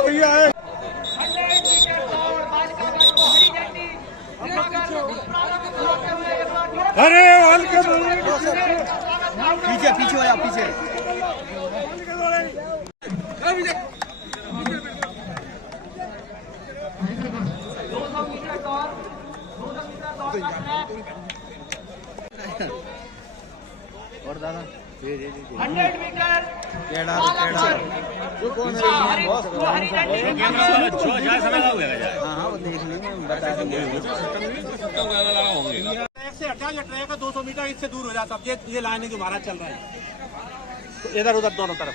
भैया अरे पीछे पीछे हो या पीछे और दादा 100 मीटर से हटा या ट्रैक का 200 मीटर इससे दूर हो जाता। अब ये लाइन जो हमारा चल रहा है तो इधर उधर दोनों तरफ।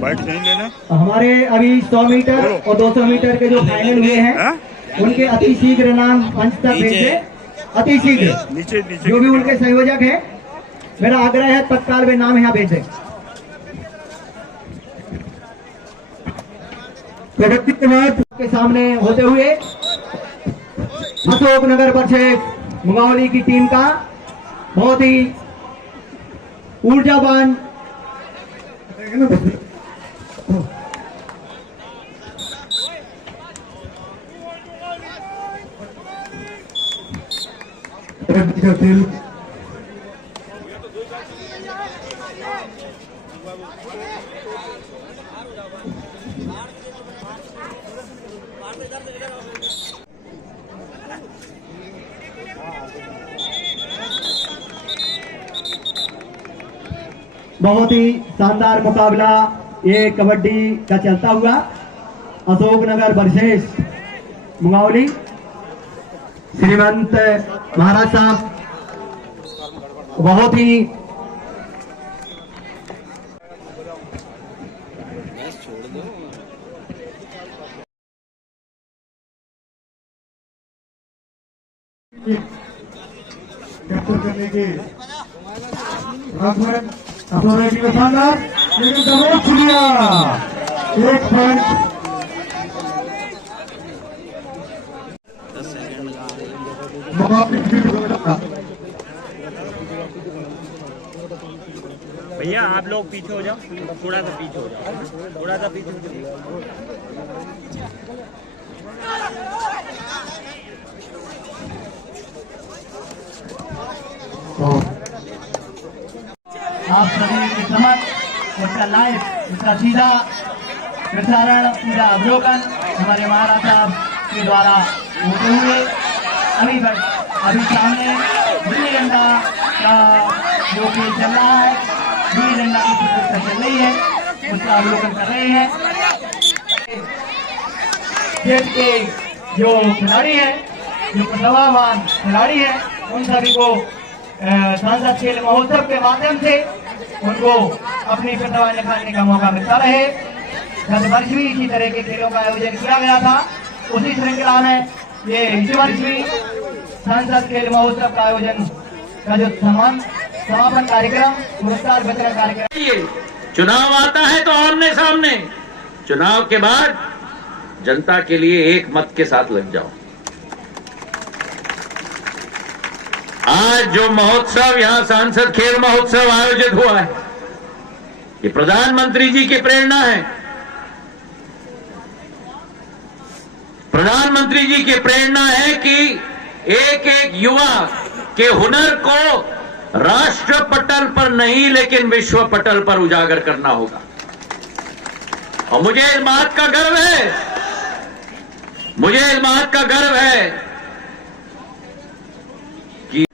बाइक नहीं लेना। हमारे अभी 100 मीटर और 200 मीटर के जो फाइनल हुए हैं उनके अति शीघ्र नाम मंच तक भेजे। अति शीघ्र नीचे जो भी उनके संयोजक हैं, मेरा आग्रह है तत्काल वे नाम यहाँ भेजे। प्रगति के सामने होते हुए अशोक नगर परिषद मुंगावली की टीम का बहुत ही ऊर्जावान बहुत ही शानदार मुकाबला ये कबड्डी का चलता हुआ अशोक नगर वर्सेस मुंगावली। श्रीमंत महाराज साहब बहुत ही कैप्चर करने के अथॉरिटी का शानदार लेकिन बहुत शुक्रिया। एक पॉइंट भैया आप लोग पीछे हो जाओ, थोड़ा सा पीछे हो जाओ, थोड़ा सा पीछे हो जाओ। आप सभी के समक्ष उसका लाइव, उसका सीधा प्रसारण, पूरा अवलोकन हमारे महाराज साहब के द्वारा होते हुए अभी सामने गिल्ली डंडा का जो खेल चल रहा है, गिल्ली डंडा की प्रतियोगिता चल रही है, उसका अवलोकन कर रहे हैं। देश के जो खिलाड़ी हैं, जो प्रतिभावान खिलाड़ी हैं, उन सभी को सांसद खेल महोत्सव के माध्यम से उनको अपनी प्रतिभा निखारने का मौका मिलता रहे। गत वर्ष भी इसी तरह के खेलों का आयोजन किया गया था। उसी श्रृंखला में ये इस वर्ष भी सांसद खेल महोत्सव का आयोजन का जो समापन कार्यक्रम, पुरस्कार वितरण कार्यक्रम। चुनाव आता है तो आमने सामने, चुनाव के बाद जनता के लिए एक मत के साथ लग जाओ। आज जो महोत्सव, यहाँ सांसद खेल महोत्सव आयोजित हुआ है, ये प्रधानमंत्री जी की प्रेरणा है। प्रधानमंत्री जी की प्रेरणा है कि एक एक युवा के हुनर को राष्ट्र पटल पर नहीं लेकिन विश्व पटल पर उजागर करना होगा। और मुझे इस बात का गर्व है, मुझे इस बात का गर्व है कि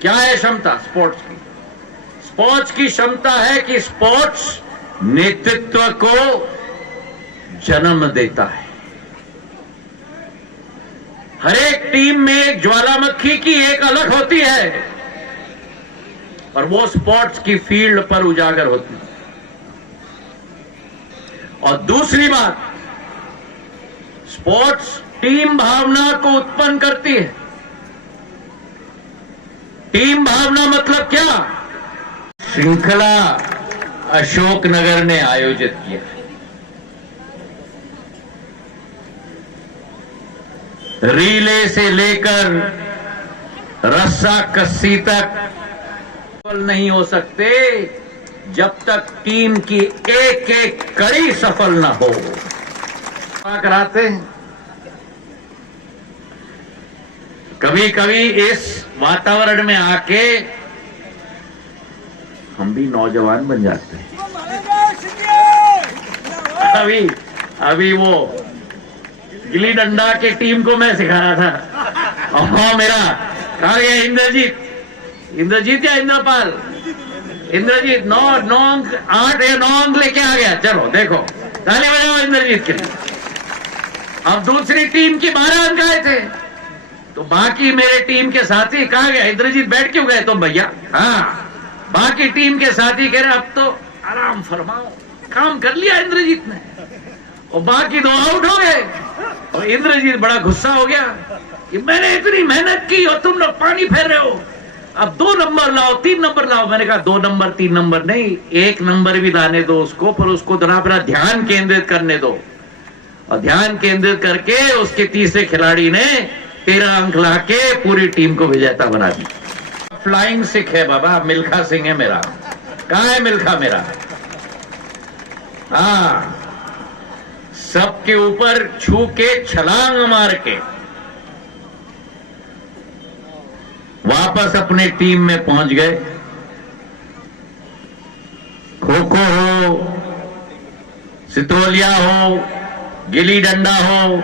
क्या है क्षमता स्पोर्ट्स की। स्पोर्ट्स की क्षमता है कि स्पोर्ट्स नेतृत्व को जन्म देता है। हर एक टीम में एक ज्वालामुखी की एक अलग होती है और वो स्पोर्ट्स की फील्ड पर उजागर होती है। और दूसरी बात, स्पोर्ट्स टीम भावना को उत्पन्न करती है। टीम भावना मतलब क्या? श्रृंखला अशोकनगर ने आयोजित किया। रीले से लेकर रस्सा कस्सी तक सफल नहीं हो सकते जब तक टीम की एक एक कड़ी सफल ना हो। क्या कराते हैं? कभी कभी इस वातावरण में आके हम भी नौजवान बन जाते हैं। अभी वो गिल्ली डंडा के टीम को मैं सिखा रहा था और हाँ मेरा कहा गया इंद्रजीत या इंद्रपाल, इंद्रजीत 9 अंक 8 या 9 अंक लेके आ गया। चलो देखो ताली बजाओ इंद्रजीत के लिए। अब दूसरी टीम की 12 अंक आए थे तो बाकी मेरे टीम के साथी कहा गया इंद्रजीत बैठ क्यों गए तुम भैया? हाँ, बाकी टीम के साथी कह रहे अब तो आराम फरमाओ, काम कर लिया इंद्रजीत ने और बाकी 2 आउट हो गए। और इंद्रजीत बड़ा गुस्सा हो गया कि मैंने इतनी मेहनत की और तुम लोग पानी फेर रहे हो, अब 2 नंबर लाओ 3 नंबर लाओ। मैंने कहा 2 नंबर 3 नंबर नहीं, 1 नंबर भी लाने दो उसको, पर उसको अपना ध्यान केंद्रित करने दो। और ध्यान केंद्रित करके उसके तीसरे खिलाड़ी ने 13 अंक लाके पूरी टीम को विजेता बना दी। फ्लाइंग सिख है बाबा, मिल्खा सिंह है मेरा। कहां है मिल्खा मेरा? हाँ, सबके ऊपर छू के छलांग मार के वापस अपने टीम में पहुंच गए। खो खो हो, सितोलिया हो, गिल्ली डंडा हो,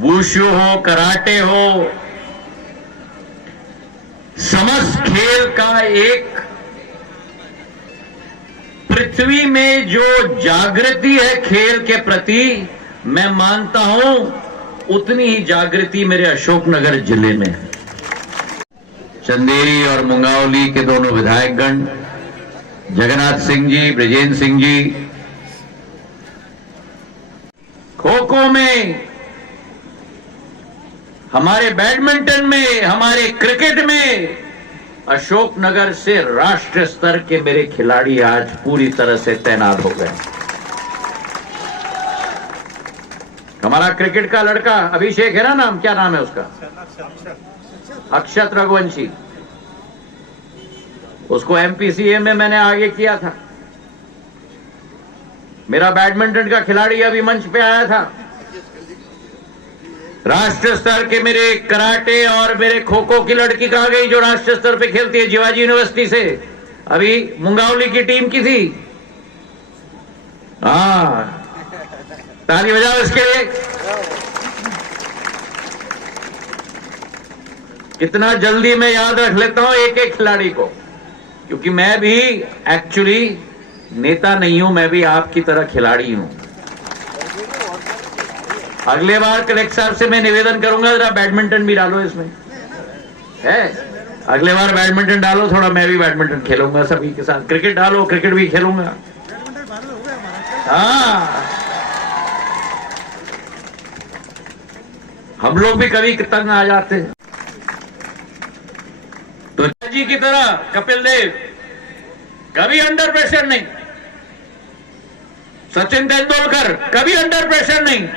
वुशु हो, कराटे हो, समस्त खेल का एक पृथ्वी में जो जागृति है खेल के प्रति, मैं मानता हूं उतनी ही जागृति मेरे अशोकनगर जिले में है। चंदेरी और मुंगावली के दोनों विधायकगण, जगन्नाथ सिंह जी, ब्रजेंद्र सिंह जी, खो खो में, हमारे बैडमिंटन में, हमारे क्रिकेट में अशोकनगर से राष्ट्रीय स्तर के मेरे खिलाड़ी आज पूरी तरह से तैनात हो गए। हमारा क्रिकेट का लड़का अभिषेक है ना नाम, क्या नाम है उसका? अक्षत रघुवंशी। उसको एमपीसीए में मैंने आगे किया था। मेरा बैडमिंटन का खिलाड़ी अभी मंच पे आया था। राष्ट्रीय स्तर के मेरे कराटे और मेरे खो खो की लड़की कहा गई जो राष्ट्रीय स्तर पे खेलती है शिवाजी यूनिवर्सिटी से, अभी मुंगावली की टीम की थी। हाँ, ताली बजाओ इसके लिए। कितना जल्दी मैं याद रख लेता हूं एक एक खिलाड़ी को, क्योंकि मैं भी एक्चुअली नेता नहीं हूं, मैं भी आपकी तरह खिलाड़ी हूं। अगले बार कलेक्टर साहब से मैं निवेदन करूंगा जरा बैडमिंटन भी डालो इसमें, है? अगले बार बैडमिंटन डालो थोड़ा, मैं भी बैडमिंटन खेलूंगा सभी के साथ। क्रिकेट डालो, क्रिकेट भी खेलूंगा। हाँ, हम लोग भी कभी तंग आ जाते हैं। तो जी की तरह कपिल देव कभी अंडर प्रेशर नहीं, सचिन तेंदुलकर कभी अंडर प्रेशर नहीं,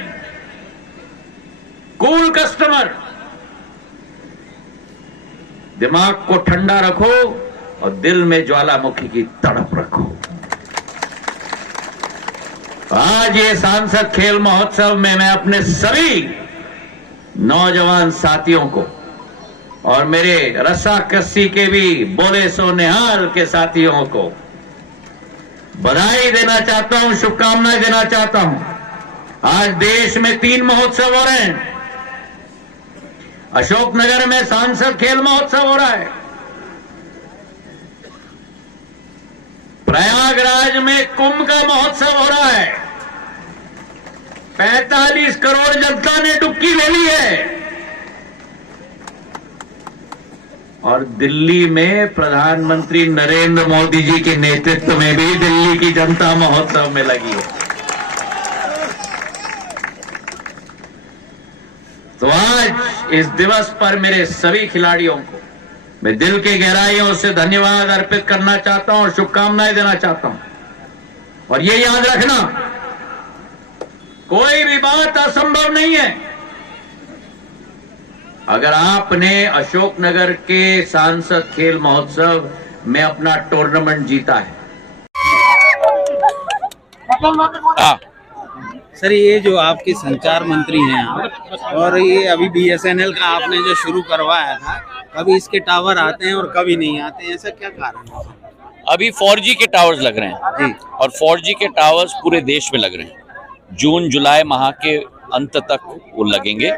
कूल कस्टमर। दिमाग को ठंडा रखो और दिल में ज्वालामुखी की तड़प रखो। आज ये सांसद खेल महोत्सव में मैं अपने सभी नौजवान साथियों को और मेरे रस्साकस्सी के भी बोले सो निहाल के साथियों को बधाई देना चाहता हूं, शुभकामनाएं देना चाहता हूं। आज देश में 3 महोत्सव हो रहे हैं। अशोकनगर में सांसद खेल महोत्सव हो रहा है, प्रयागराज में कुंभ का महोत्सव हो रहा है, 45 करोड़ जनता ने डुबकी ले ली है, और दिल्ली में प्रधानमंत्री नरेंद्र मोदी जी के नेतृत्व में भी दिल्ली की जनता महोत्सव में लगी है। तो आज इस दिवस पर मेरे सभी खिलाड़ियों को मैं दिल की गहराइयों से धन्यवाद अर्पित करना चाहता हूं और शुभकामनाएं देना चाहता हूं। और ये याद रखना, कोई भी बात असंभव नहीं है। अगर आपने अशोकनगर के सांसद खेल महोत्सव में अपना टूर्नामेंट जीता है। सर, ये जो आपके संचार मंत्री हैं आप, और ये अभी BSNL का आपने जो शुरू करवाया था, कभी इसके टावर आते हैं और कभी नहीं आते हैं, ऐसा क्या कारण है? अभी 4G के टावर्स लग रहे हैं जी, और 4G के टावर्स पूरे देश में लग रहे हैं। जून जुलाई माह के अंत तक वो लगेंगे,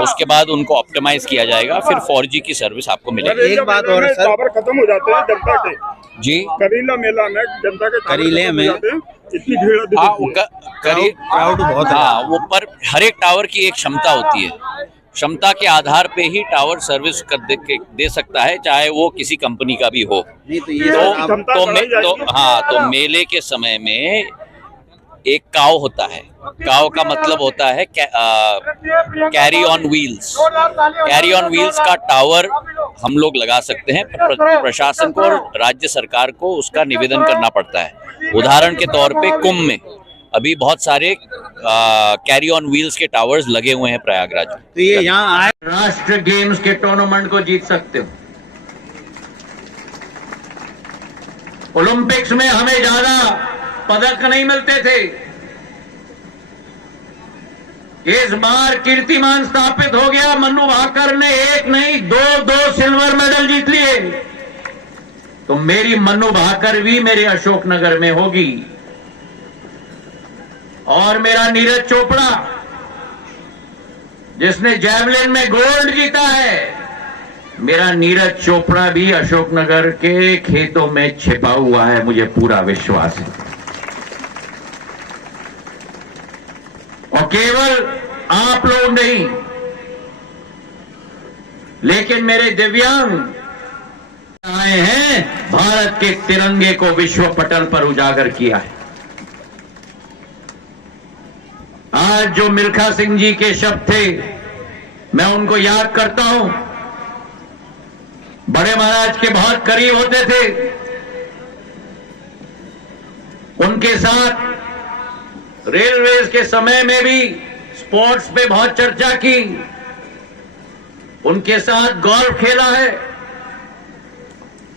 उसके बाद उनको ऑप्टिमाइज किया जाएगा, फिर 4G की सर्विस आपको मिलेगी। एक बात और सर, टावर खत्म हो जाते हैं जनता के। जी, करीला मेला में जनता के करीले में इतनी भीड़ क्राउड बहुत है। हाँ, वो पर हर एक टावर की एक क्षमता होती है, क्षमता के आधार पे ही टावर सर्विस दे सकता है, चाहे वो किसी कंपनी का भी हो। नहीं तो ये तो मेले के समय में एक काव होता है। काव का मतलब होता है carry on wheels. Carry on wheels का टावर हम लोग लगा सकते हैं, प्रशासन को और राज्य सरकार को उसका निवेदन करना पड़ता है। उदाहरण के तौर पे कुंभ में अभी बहुत सारे कैरी ऑन व्हील्स के टावर्स लगे हुए हैं प्रयागराज में। तो ये यहाँ आए, राष्ट्र गेम्स के टूर्नामेंट को जीत सकते हो। ओलंपिक्स में हमें ज्यादा पदक नहीं मिलते थे, इस बार कीर्तिमान स्थापित हो गया। मनु भाकर ने 1 नहीं 2 सिल्वर मेडल जीत लिए। तो मेरी मनु भाकर भी मेरे अशोकनगर में होगी। और मेरा नीरज चोपड़ा जिसने जैवलिन में गोल्ड जीता है, मेरा नीरज चोपड़ा भी अशोकनगर के खेतों में छिपा हुआ है, मुझे पूरा विश्वास है। और केवल आप लोग नहीं, लेकिन मेरे दिव्यांग आए हैं, भारत के तिरंगे को विश्व पटल पर उजागर किया है। आज जो मिल्खा सिंह जी के शब्द थे, मैं उनको याद करता हूं। बड़े महाराज के बहुत करीब होते थे, उनके साथ रेलवेज के समय में भी स्पोर्ट्स पे बहुत चर्चा की, उनके साथ गोल्फ खेला है।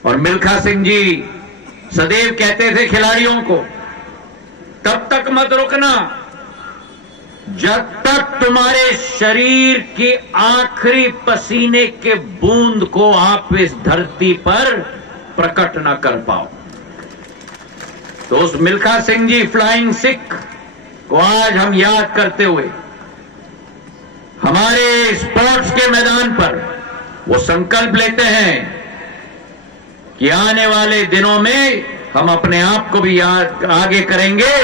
और मिल्खा सिंह जी सदैव कहते थे खिलाड़ियों को, तब तक मत रुकना जब तक तुम्हारे शरीर के आखिरी पसीने के बूंद को आप इस धरती पर प्रकट न कर पाओ। तो उस मिल्खा सिंह जी फ्लाइंग सिख को आज हम याद करते हुए हमारे स्पोर्ट्स के मैदान पर वो संकल्प लेते हैं कि आने वाले दिनों में हम अपने आप को भी आगे करेंगे,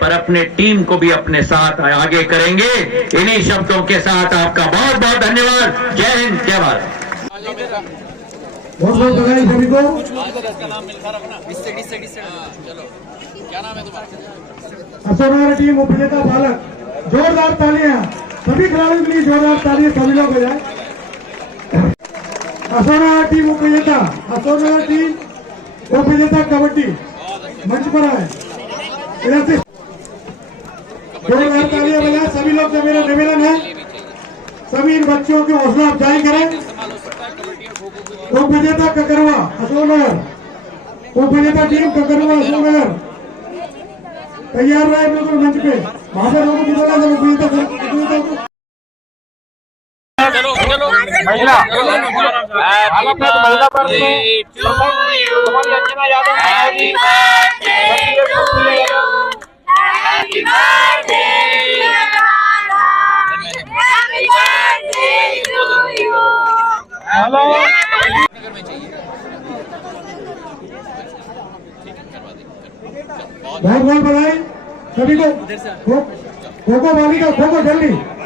पर अपने टीम को भी अपने साथ आगे करेंगे। इन्हीं शब्दों के साथ आपका बहुत बहुत धन्यवाद। जय हिंद, जय भारत। बहुत बहुत बधाई सभी को। अशोकनगर टीम उपविजेता बालक, जोरदार तालियां सभी खिलाड़ियों के लिए, जोरदार तालियां सभी लोग हो जाए। अशोकनगर टीम उपविजेता, अशोकनगर टीम उपविजेता कबड्डी मंच पर आए, इधर से जोरदार तालियां बजाएं सभी लोग से। मेरा निवेदन है सभी इन बच्चों की हौसला अफजाई करें। उपविजेता ककरवा अशोकनगर उपनेता टीम ककरुआ अशोकनगर तैयार रहे बिल्कुल मंच पे। वहां पर लोगों को बोला बहुत बहुत बधाई सभी को। खो खो बालिका खो खो जल्दी